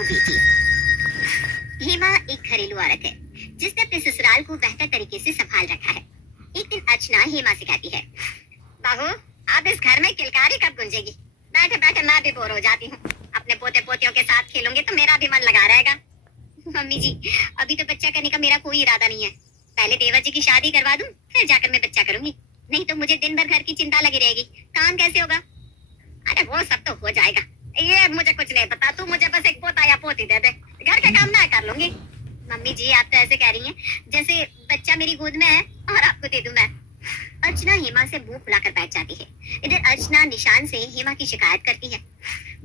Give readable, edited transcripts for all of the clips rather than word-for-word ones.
दो बेटी। हेमा एक घरेलू औरत है जिसने अपने ससुराल को बेहतर तरीके से संभाल रखा है। एक दिन अर्चना हेमा से कहती है, बहू अब इस घर में किलकारी कब गुंजेगी? बैठे बैठे मैं भी बोर हो जाती हूँ। अपने पोते पोतियों के साथ खेलूंगी तो मेरा भी मन लगा रहेगा। मम्मी जी, अभी तो बच्चा करने का मेरा कोई इरादा नहीं है। पहले देवर जी की शादी करवा दूं, फिर जाकर मैं बच्चा करूंगी। नहीं तो मुझे दिन भर घर की चिंता लगी रहेगी। काम कैसे होगा? अरे वो सब तो हो जाएगा, ये मुझे कुछ नहीं पता। तू मुझे बस एक पोता या पोती दे दे, घर का काम मैं कर लूंगी। मम्मी जी, आप तो ऐसे कह रही हैं जैसे बच्चा मेरी गोद में है और आपको दे दूं मैं। अर्चना हेमा से मुंह फुलाकर बैठ जाती है। इधर अर्चना निशान से हेमा की शिकायत करती है,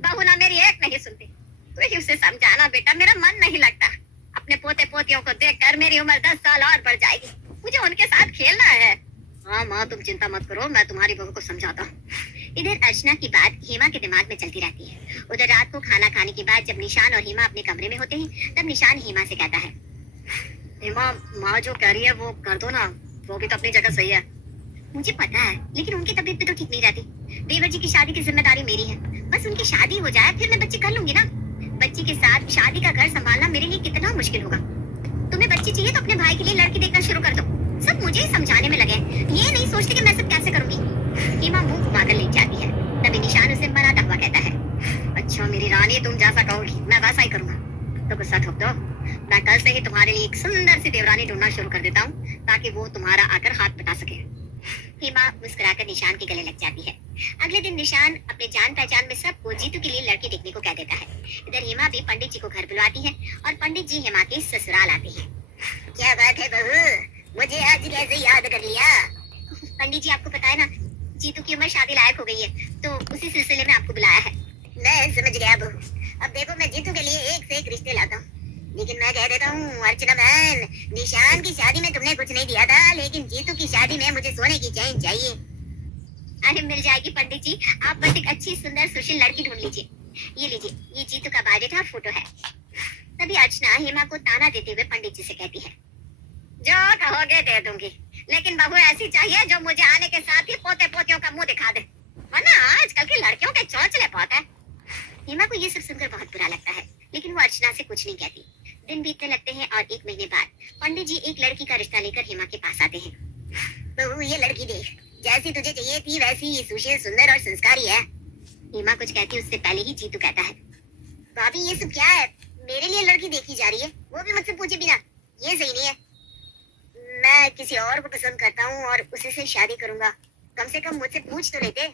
बहू ना मेरी एक नहीं सुनती। तू ही उसे समझाना बेटा, मेरा मन नहीं लगता। अपने पोते पोतियों को देखकर मेरी उम्र 10 साल और बढ़ जाएगी। मुझे उनके साथ खेलना है। हाँ माँ, तुम चिंता मत करो, मैं तुम्हारी बहू को समझाता हूँ। इधर अर्चना की बात हेमा के दिमाग में चलती रहती है। उधर रात को खाना खाने के बाद जब निशान और हेमा अपने कमरे में होते हैं तब निशान हेमा से कहता है, हेमा माँ जो कह रही है वो कर दो ना, वो भी तो अपनी जगह सही है। मुझे पता है, लेकिन उनकी तबीयत भी तो ठीक नहीं रहती। देवर जी की शादी की जिम्मेदारी मेरी है। बस उनकी शादी हो जाए फिर मैं बच्चे कर लूंगी ना। बच्ची के साथ शादी का घर संभालना मेरे लिए कितना मुश्किल होगा। तुम्हें बच्ची चाहिए तो अपने भाई के लिए लड़की देखना शुरू कर दो। सब मुझे ही समझाने में लगे, ये नहीं सोचते कि मैं सब कैसे करूंगी। हेमा मुंह घुमाकर लेट जाती है। तभी निशान उसे मनाता हुआ कहता है, अच्छा मेरी रानी, तुम जैसा कहोगी मैं वैसा ही करूंगा। तो गुस्सा ठोक दो, मैं कल से ही तुम्हारे लिए एक सुंदर सी देवरानी ढूंढना शुरू कर देता हूँ ताकि वो तुम्हारा आकर हाथ पटा सके। हेमा मुस्कुराकर निशान के गले लग जाती है। अगले दिन निशान अपने जान पहचान में सबको जीतू के लिए लड़की देखने को कह देता है। इधर हेमा भी पंडित जी को घर बुलवाती है और पंडित जी हेमा के ससुराल आते हैं। क्या बात है बहू, मुझे आज कैसे याद कर लिया? पंडित जी, आपको पता है ना, जीतू की उम्र शादी लायक हो गई है, तो उसी सिलसिले में आपको बुलाया है। मैं समझ गया बहू। अब देखो, मैं जीतू के लिए एक से एक रिश्ते लाता हूँ, लेकिन मैं कह देता हूँ अर्चना बहन, निशान की शादी में तुमने कुछ नहीं दिया था, लेकिन जीतू की शादी में मुझे सोने की चैन चाहिए। अरे मिल जाएगी पंडित जी, आप बस एक अच्छी सुंदर सुशील लड़की ढूंढ लीजिए। ये लीजिए, ये जीतू का बायोडाटा और फोटो है। तभी अर्चना हेमा को ताना देते हुए पंडित जी से कहती है, जो कहोगे दे दूंगी, लेकिन बहू ऐसी चाहिए जो मुझे आने के साथ ही पोते पोतियों का मुंह दिखा दे, वरना आजकल की लड़कियों के चौंचले बहुत है। हेमा को ये सब सुनकर बहुत बुरा लगता है, लेकिन वो अर्चना से कुछ नहीं कहती। दिन बीतने लगते हैं और 1 महीने बाद पंडित जी एक लड़की का रिश्ता लेकर हेमा के पास आते हैं। बहू, ये लड़की देख, जैसी तुझे चाहिए थी वैसी ही सुशील, सुंदर और संस्कारी है। हेमा कुछ कहती उससे पहले ही जीतू कहता है, भाभी ये सब क्या है? मेरे लिए लड़की देखी जा रही है, वो भी मुझसे पूछे बिना। ये सही नहीं है। मैं किसी और को पसंद करता हूँ और उसी से शादी करूंगा। कम से कम मुझसे पूछ तो लेते।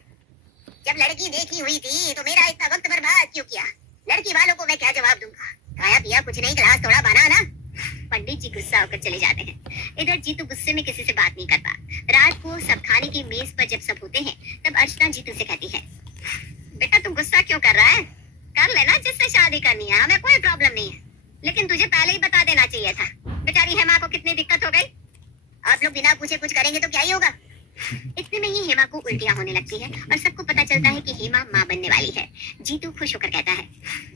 जब लड़की देखी हुई थी तो मेरा इतना वक्त बर्बाद क्यों किया? लड़की वालों को मैं क्या जवाब दूंगा? खाया पिया कुछ नहीं, गिलास थोड़ा बना ना। पंडित जी गुस्सा होकर चले जाते हैं। इधर जीतू गुस्से में किसी से बात नहीं करता। रात को सब खाने की मेज पर जब सब होते हैं तब अर्चना जीतू से कहती है, बेटा तू गुस्सा क्यों कर रहा है? कर लेना जिससे शादी करनी है, हमें कोई प्रॉब्लम नहीं है, लेकिन तुझे पहले ही बता देना चाहिए था। बेचारी हेमा को कितनी दिक्कत हो गई। आप लोग बिना पूछे कुछ करेंगे तो क्या ही होगा। इतने में ही हेमा को उल्टियां होने लगती है और सबको पता चलता है कि हेमा माँ बनने वाली है। जीतू खुश होकर कहता है,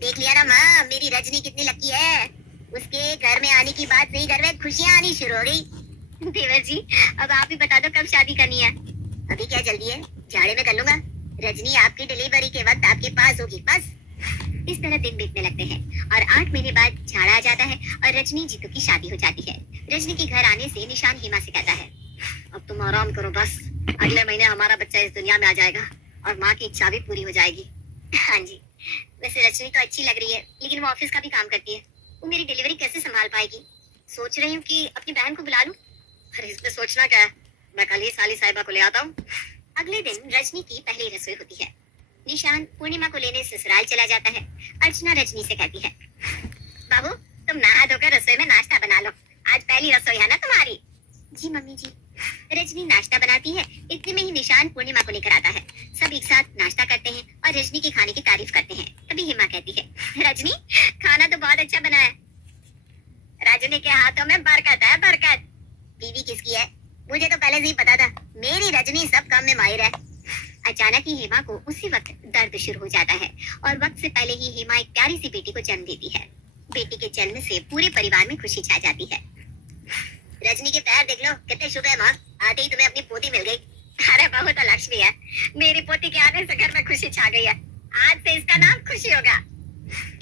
देख लिया ना माँ, मेरी रजनी कितनी लकी है। उसके घर में आने की बात नहीं, घर में खुशियाँ आनी शुरू हो गई। देवर जी, अब आप ही बता दो कब शादी करनी है? अभी क्या जल्दी है, जाड़े में कर लूंगा। रजनी आपकी डिलीवरी के वक्त आपके पास होगी बस। इस तरह दिन बीतने लगते हैं और 8 महीने बाद झाड़ा आ जाता है और रजनी जीतू की शादी हो जाती है। रजनी के घर आने से निशान हेमा से कहता है, अब तुम आराम करो बस, अगले महीने हमारा बच्चा इस दुनिया में आ जाएगा और माँ की इच्छा भी पूरी हो जाएगी। हाँ जी, वैसे रजनी तो अच्छी लग रही है, लेकिन वो ऑफिस का भी काम करती है। वो मेरी डिलीवरी कैसे संभाल पाएगी? सोच रही हूँ कि अपनी बहन को बुला लूं। अरे इसमें सोचना क्या है, मैं कल ही साली साहिबा को ले आता हूँ। अगले दिन रजनी की पहली रसोई होती है। निशान पूर्णिमा को लेने ससुराल चला जाता है। अर्चना रजनी से कहती है, बाबू तुम नहा धोकर रसोई में नाश्ता बना लो, आज पहली रसोई है ना तुम्हारी। जी मम्मी जी। रजनी नाश्ता बनाती है। इतने में ही निशान पूर्णिमा को लेकर आता है। सब एक साथ नाश्ता करते हैं और रजनी के खाने की तारीफ करते हैं। तभी हेमा कहती है, रजनी खाना तो बहुत अच्छा बना है। रजनी के हाथों में बरकत है, बरकत। बीवी किसकी है? मुझे तो पहले से ही पता था, मेरी रजनी सब काम में माहिर है। अचानक ही हेमा को उसी वक्त दर्द शुरू हो जाता है और वक्त से पहले ही हेमा एक प्यारी सी बेटी को जन्म देती है। बेटी के जन्म से पूरे परिवार में खुशी छा जाती है। रजनी के पैर देख लो, कितने शुभ है माँ, आते ही तुम्हें अपनी पोती मिल गई। अरे बहुत लक्ष्मी है, मेरी पोती के आने से घर में खुशी छा गई है। आज से इसका नाम खुशी होगा।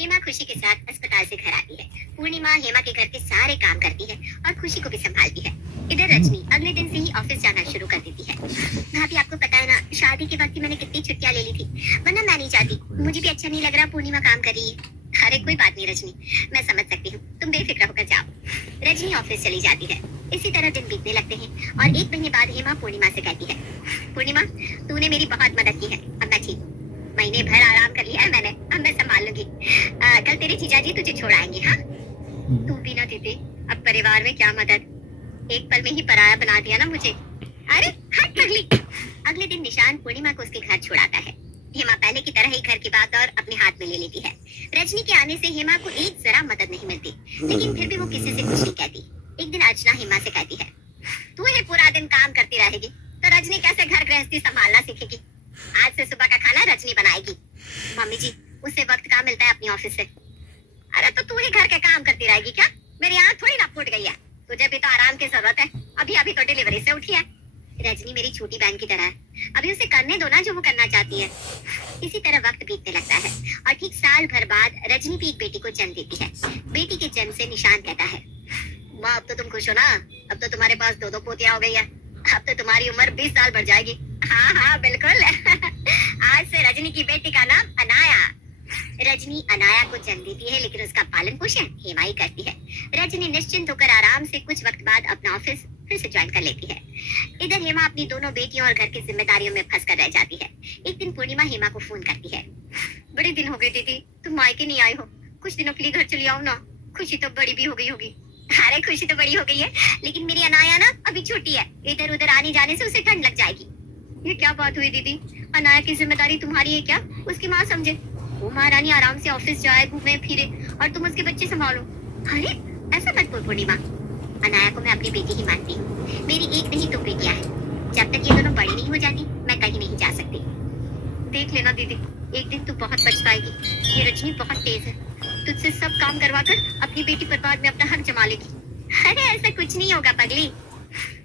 हेमा खुशी के साथ अस्पताल से घर आती है। पूर्णिमा हेमा के घर के सारे काम करती है और खुशी को भी संभालती है। इधर रजनी अगले दिन से ही ऑफिस जाना शुरू कर देती है। भाभी आपको पता है ना, शादी के वक्त ही मैंने कितनी छुट्टियां ले ली थी, वरना मैं नहीं जाती। मुझे भी अच्छा नहीं लग रहा पूर्णिमा काम कर रही है। अरे कोई बात नहीं रजनी, मैं समझ सकती हूँ, तुम बेफिक्र होकर जाओ। रजनी ऑफिस चली जाती है। इसी तरह दिन बीतने लगते हैं और 1 महीने बाद हेमा पूर्णिमा से कहती है, पूर्णिमा तूने मेरी बहुत मदद की है, अब मैं ठीक हूँ। महीने भर आराम कर लिया है मैंने, अब मैं संभाल लूंगी। कल तेरे जीजाजी तुझे छोड़ आएंगे। हाँ तू भी ना दीदी, अब परिवार में क्या मदद, एक पल में ही पराया बना दिया ना मुझे। अरे हट पगली। अगले दिन निशान पूर्णिमा को उसके घर छोड़ाता है। हेमा पहले की तरह ही घर की बात और अपने हाथ में ले लेती है। रजनी के आने से हेमा को एक जरा मदद नहीं मिलती, लेकिन फिर भी वो किसी से कुछ नहीं कहती। एक दिन अर्चना हेमा से कहती है, तू ही पूरा दिन काम करती रहेगी तो रजनी कैसे घर गृहस्थी संभालना सीखेगी। आज से सुबह का खाना रजनी बनाएगी। मम्मी जी, उसे वक्त कहाँ मिलता है अपनी ऑफिस से। अरे तो तू ही घर के काम करती रहेगी क्या, मेरी आंख थोड़ी ना फूट गई है, तुझे भी तो आराम की जरूरत है। अभी अभी तो डिलीवरी से उठी है। रजनी मेरी छोटी बहन की तरह है, अभी उसे करने दो ना जो वो करना चाहती है। इसी तरह वक्त बीतने लगता है और ठीक साल भर बाद रजनी भी एक बेटी को जन्म देती है। बेटी के जन्म से निशान कहता है, माँ अब तो तुम खुश हो ना, अब तो तुम्हारे पास 2 पोतियां हो गई है, अब तो तुम्हारी उम्र 20 साल बढ़ जाएगी। हाँ हाँ बिल्कुल। आज से रजनी की बेटी का नाम अनाया। रजनी अनाया को जन्म देती है, लेकिन उसका पालन पोषण हेमा ही करती है। रजनी निश्चिंत होकर आराम से कुछ वक्त बाद अपना ऑफिस फिर से ज्वाइन कर लेती है। इधर हेमा अपनी दोनों बेटियों और घर की जिम्मेदारियों में फंस कर रह जाती है। एक दिन पूर्णिमा हेमा को फोन करती है, बड़े दिन हो गए दीदी, तुम मायके नहीं आई हो, कुछ दिनों के लिए घर चली आओ ना। खुशी तो बड़ी भी हो गई होगी। अरे खुशी तो बड़ी हो गई है, लेकिन मेरी अनाया ना अभी छोटी है, इधर उधर आने जाने से उसे ठंड लग जाएगी। ये क्या बात हुई दीदी, अनाया की जिम्मेदारी तुम्हारी है क्या, उसकी माँ समझे। वो महारानी आराम से ऑफिस जाए, घूमे फिरे और तुम उसके बच्चे संभालो। अरे ऐसा मत बोल पूर्णिमा, अनाया को मैं अपनी बेटी ही मानती हूँ। मेरी एक नहीं 2 बेटियां हैं। जब तक ये दोनों बड़ी नहीं हो जाती मैं कहीं नहीं जा सकती। देख लेना दीदी, एक दिन तू बहुत पछताएगी। ये रजनी बहुत तेज है, तुझसे सब काम करवा कर अपनी बेटी पर बाद में अपना हक जमा लेगी। अरे ऐसा कुछ नहीं होगा पगली।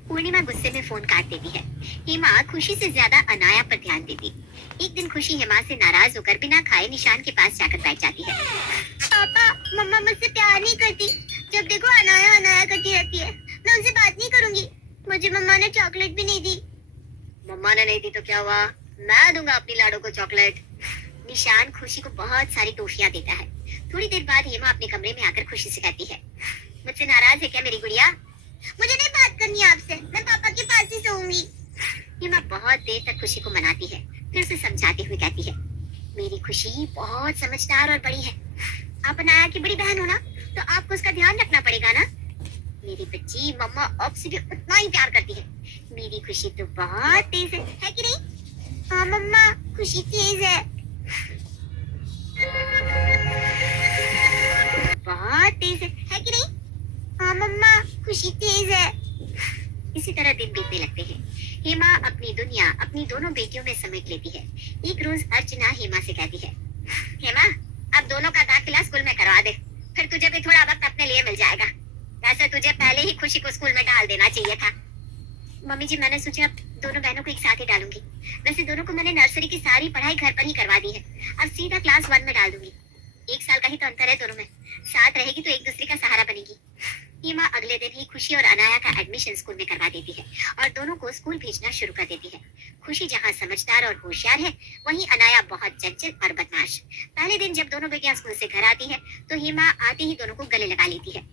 पूर्णिमा गुस्से में फोन काट देती है। हेमा खुशी से ज्यादा अनाया पर ध्यान देती। एक दिन खुशी हेमा से नाराज होकर बिना खाए निशान के पास जाकर बैठ जाती है। पापा मम्मा मुझसे प्यार नहीं करती, जब देखो अनाया अनाया करती रहती है। मैं उनसे बात नहीं करूंगी। मुझे मम्मा ने चॉकलेट भी नहीं दी। मम्मा ने नहीं दी तो क्या हुआ, मैं दूंगा अपनी लाडो को चॉकलेट। निशान खुशी को बहुत सारी टॉफियां देता है। थोड़ी देर बाद हेमा अपने कमरे में आकर खुशी से कहती है, मुझसे नाराज है क्या मेरी गुड़िया। मुझे नहीं बात करनी आपसे, मैं पापा के पास ही सोऊंगी। हेमा बहुत देर तक खुशी को मनाती है, फिर उसे समझाते हुए कहती है, मेरी खुशी बहुत समझदार और बड़ी है। आप अनाया की बड़ी बहन हो ना, तो आपको उसका ध्यान रखना पड़ेगा ना। मेरी बच्ची मम्मा आपसे भी उतना ही प्यार करती है। मेरी खुशी तो बहुत तेज है कि नहीं। हाँ मम्मा, खुशी तेज है, बहुत तेज है कि नहीं। हाँ मम्मा, खुशी तेज है। इसी तरह दिन बीतने लगते हैं। हेमा अपनी दुनिया अपनी दोनों बेटियों में समेट लेती है। एक रोज अर्चना हेमा से कहती है, हेमा अब दोनों का दाखिला स्कूल में करवा दे, फिर तुझे भी थोड़ा वक्त अपने लिए मिल जाएगा। वैसे तुझे पहले ही खुशी को स्कूल में डाल देना चाहिए था। मम्मी जी, मैंने सोचा अब दोनों बहनों को एक साथ ही डालूंगी। वैसे दोनों को मैंने नर्सरी की सारी पढ़ाई घर पर ही करवा दी है, अब सीधा क्लास 1 में डाल दूंगी। 1 साल का ही तो अंतर है दोनों में, साथ रहेगी तो एक दूसरे का सहारा बनेगी। हेमा अगले दिन ही खुशी और अनाया का एडमिशन स्कूल में करवा देती है और दोनों को स्कूल भेजना शुरू कर देती है। खुशी जहाँ समझदार और होशियार है, वहीं अनाया बहुत चंचल और बदमाश। पहले दिन जब दोनों बेटियां स्कूल से घर आती है तो हेमा आते ही दोनों को गले लगा लेती है।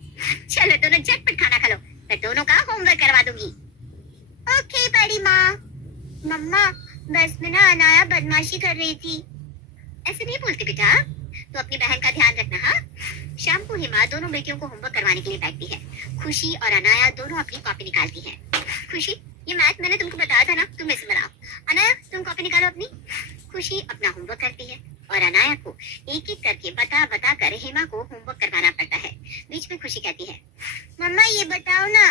चलो दोनों झटपट खाना खा लो, मैं दोनों का होमवर्क करवा दूंगी। ओके बड़ी माँ। मम्मा बस में ना अनाया बदमाशी कर रही थी। ऐसे नहीं बोलती बेटा, तो अपनी बहन का ध्यान रखना। हाँ। शाम को हेमा दोनों बेटियों को होमवर्क करवाने के लिए बैठती है। खुशी और अनाया दोनों अपनी कॉपी निकालती हैं। खुशी, ये मैथ मैंने तुमको बताया था ना, तुम इसे बनाओ। अनाया तुम कॉपी निकालो अपनी। खुशी अपना होमवर्क करती है और अनाया को एक एक करके बता बता कर हेमा को होमवर्क करवाना पड़ता है। बीच में खुशी कहती है, मम्मा ये बताओ ना।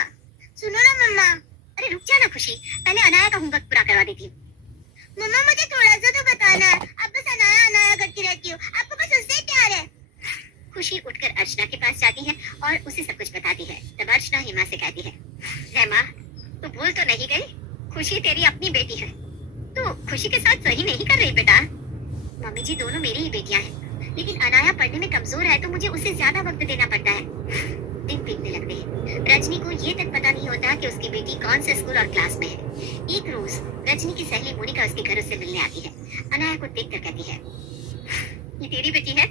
सुनो ना मम्मा। अरे रुक जा ना खुशी, पहले अनाया का होमवर्क पूरा करवा देती हूँ। मम्मा मुझे थोड़ा सा तो बताना है, आप बस अनाया अनाया करती रहती हो, आपको बस उससे प्यार है। खुशी उठकर अर्चना के पास जाती है और उसे सब कुछ बताती है। तब अर्चना हेमा से कहती है, हेमा तू भूल तो नहीं गई, खुशी तेरी अपनी बेटी है, तू खुशी के साथ सही नहीं कर रही बेटा। मम्मी जी दोनों मेरी ही बेटियां हैं, लेकिन अनाया पढ़ने में कमजोर है तो मुझे उसे ज्यादा वक्त देना पड़ता है। दिन बीतने लगते हैं। रजनी को ये तक पता नहीं होता कि उसकी बेटी कौन से स्कूल और क्लास में है। एक रोज रजनी की सहेली मोनिका उसके घर उससे मिलने आती है। अनाया को देखकर कहती है, ये तेरी बेटी है?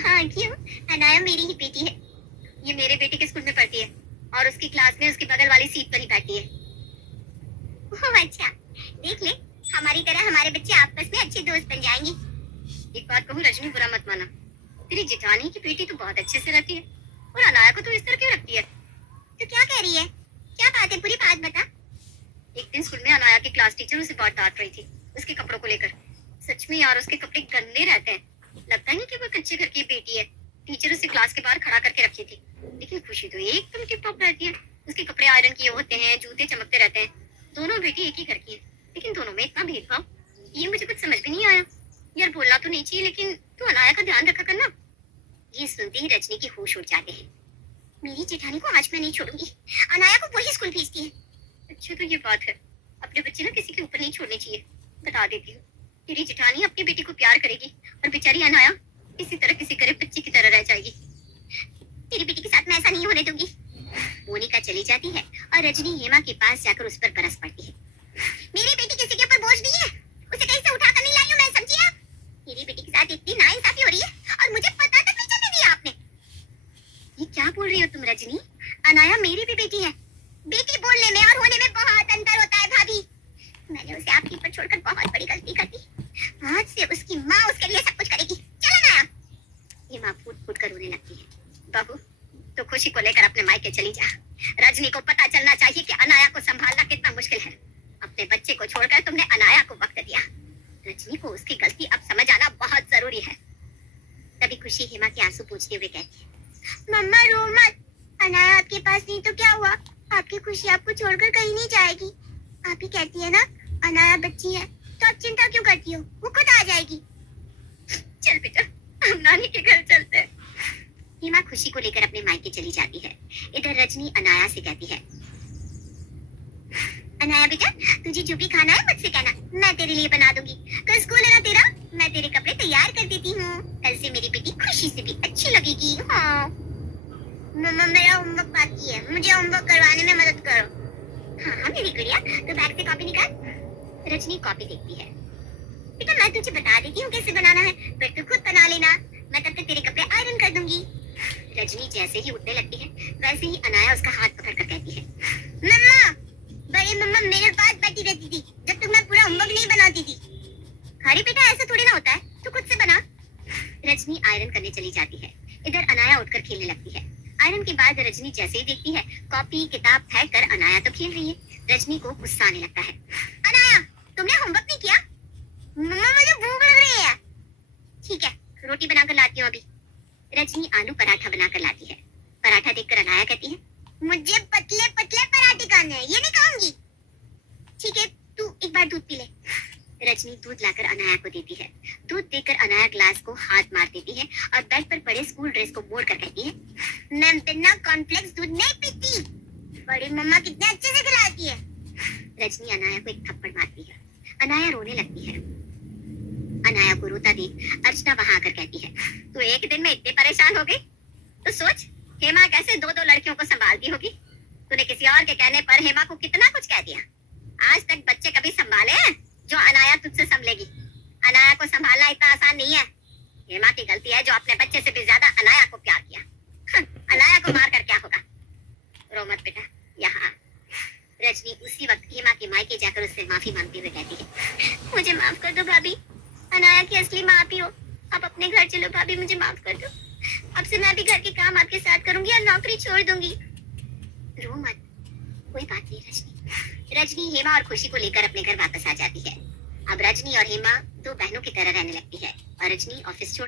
हाँ क्यों? अनाया मेरी ही बेटी है। ये मेरे बेटे के स्कूल में पढ़ती है और उसकी क्लास में उसकी बगल वाली सीट पर ही बैठती है। ओह अच्छा, देख ले, हमारी तरह हमारे बच्चे आपस में अच्छे दोस्त बन जाएंगे। एक बात कहूँ रजनी, बुरा मत माना, तेरी जेठानी की बेटी तो बहुत अच्छे से रहती है और अनाया को तो इस तरह क्यों रखती है? तो क्या कह रही है? क्या बात है, पूरी बात बता। एक दिन स्कूल में अनाया की क्लास टीचर उसे बहुत डांट रही थी उसके कपड़ों को लेकर। सच में यार, उसके कपड़े गंदे रहते हैं। लगता नहीं कि वो कच्चे घर की बेटी है। टीचर उसे क्लास के बाहर खड़ा करके रखी थी, लेकिन खुशी तो एकदम टिप टॉप रहती है। उसके कपड़े आयरन किए होते हैं, जूते चमकते रहते हैं। दोनों बेटी एक ही घर की है, लेकिन दोनों में इतना भेदभाव, ये मुझे कुछ समझ भी नहीं आया। यार बोलना तो नहीं चाहिए, लेकिन तू अनाया का ध्यान रखा करना। ये सुनते ही रजनी के होश उड़ जाते हैं। मेरी जेठानी को आज मैं नहीं छोड़ूंगी। अनाया को वही स्कूल भेजती है। अच्छा तो ये बात है, अपने बच्चे ना किसी के ऊपर नहीं छोड़ने चाहिए। बता देती हूँ, तेरी जेठानी अपनी बेटी को प्यार करेगी और बेचारी अनाया इसी तरह किसी गरीब बच्चे की तरह रह जाएगी। तेरी बेटी के साथ मैं ऐसा नहीं होने दूंगी। मोनिका चली जाती है और रजनी हेमा के पास जाकर उस पर बरस पड़ती है। मेरी बेटी किसी के ऊपर बोझ नहीं है, उसे कहीं से उठा कर नहीं लाई हूं मैं, समझी आप? मेरी बेटी के साथ इतनी नाइंसाफी हो रही है और मुझे पता तक नहीं चलने दिया आपने। ये क्या बोल रही हो तुम रजनी? अनाया मेरी भी बेटी है। बेटी बोलने में और होने में बहुत अंतर होता है भाभी। मैंने उसे आपकी पर छोड़कर बहुत बड़ी गलती कर दी। आज से उसकी माँ उसके लिए सब कुछ करेगी। चलो ना। ये माँ फूट फूट कर रोने लगती है। बहू, तो खुशी को लेकर अपने मायके चली जा। रजनी को पता चलना चाहिए कि अनाया को संभालना कितना मुश्किल है। अपने बच्चे को छोड़कर तुमने अनाया को वक्त दिया। रजनी को उसकी गलती अब समझ आना बहुत जरूरी है। तभी खुशी हेमा के आंसू पोंछते हुए कहती है, मम्मा रो मत। अनाया आपके पास नहीं तो क्या हुआ? आपकी खुशी आपको छोड़कर कहीं नहीं जाएगी। आप ही कहती है ना अनाया बच्ची है, तो आप चिंता क्यों करती हो? वो खुद आ जाएगी। चल बेटा, हम नानी के घर चलते हैं। हेमा खुशी को लेकर अपने मायके चली जाती है। इधर रजनी अनाया से कहती है, अनाया बेटा, तुझे जो भी खाना है मुझसे कहना, मैं तेरे लिए बना दूंगी। कल स्कूल है ना तेरा, मैं तेरे कपड़े तैयार कर देती हूँ। कल से मेरी बेटी खुशी से भी अच्छी लगेगी। हाँ मम्मा, मेरा होमवर्क बाकी है, मुझे होमवर्क करवाने में मदद करो। हाँ हाँ मेरी गुड़िया, तो बैग से कॉपी निकाल। रजनी कॉपी देखती है। बेटा मैं तुझे बता देती हूँ कैसे बनाना है, फिर तू खुद बना लेना। मैं तब तक तेरे कपड़े आयरन कर दूंगी। रजनी जैसे ही उठने लगती है, वैसे ही अनाया उसका हाथ पकड़कर कहती है, मम्मा, बड़ी मम्मा मेरे पास बैठी रहती थी जब तक मैं पूरा होमवर्क नहीं बनाती थी। अरे बेटा ऐसा थोड़ी ना होता है, तू खुद से बना। रजनी आयरन करने चली जाती है। इधर अनाया उठकर खेलने लगती है। आयरन के बाद रजनी जैसे ही देखती है, कॉपी किताब फेंक कर अनाया तो खेल रही है। रजनी को गुस्सा आने लगता है। अनाया, तुमने होमवर्क नहीं किया? मम्मा मुझे भूख लग रही है। ठीक है, रोटी बनाकर लाती हूँ अभी। रजनी आलू पराठा बनाकर लाती है। पराठा देखकर अनाया कहती है, मुझे पतले पतले पराठे खाने हैं, ये नहीं खाऊंगी। ठीक है, तू एक बार दूध पी ले। रजनी दूध लाकर अनाया को देती है। दूध देकर अनाया ग्लास को हाथ मार देती है और बेड पर पड़े स्कूल ड्रेस को मोड़ कर कहती है, मैं बिना कॉर्नफ्लेक्स दूध नहीं पीती। बड़ी मम्मा कितने अच्छे से खिलाती है। रजनी अनाया को एक थप्पड़ मारती है। अनाया रोने लगती है। अनाया को रोता देख अर्चना वहां आकर कहती है, तू एक दिन में इतनी परेशान हो गई? तो सोच, हेमा कैसे दो दो लड़कियों को संभालती होगी। तूने किसी और के कहने पर हेमा को कितना कुछ कह दिया। आज तक बच्चे कभी संभाले हैं जो अनाया तुझसे संभलेगी? अनाया को संभालना इतना आसान नहीं है। हेमा की गलती है जो अपने बच्चे से भी ज्यादा अनाया को प्यार किया। अनाया को मार कर क्या होगा? रो मत बेटा, यहाँ। रजनी उसी वक्त हेमा के मायके जाकर उससे माफी मांगते हुए कहती है, मुझे माफ कर दो भाभी, अनाया की असली माँ आप ही हो। आप अपने घर चलो भाभी, मुझे माफ कर दो। अब से मैं भी घर के काम आपके साथ करूंगी और नौकरी छोड़ दूंगी। रो मत, कोई बात नहीं रजनी। रजनी हेमा और खुशी को लेकर अपने घर वापस आ जाती है। अब रजनी और हेमा दो बहनों की तरह रहने लगती है और रजनी ऑफिस छोड़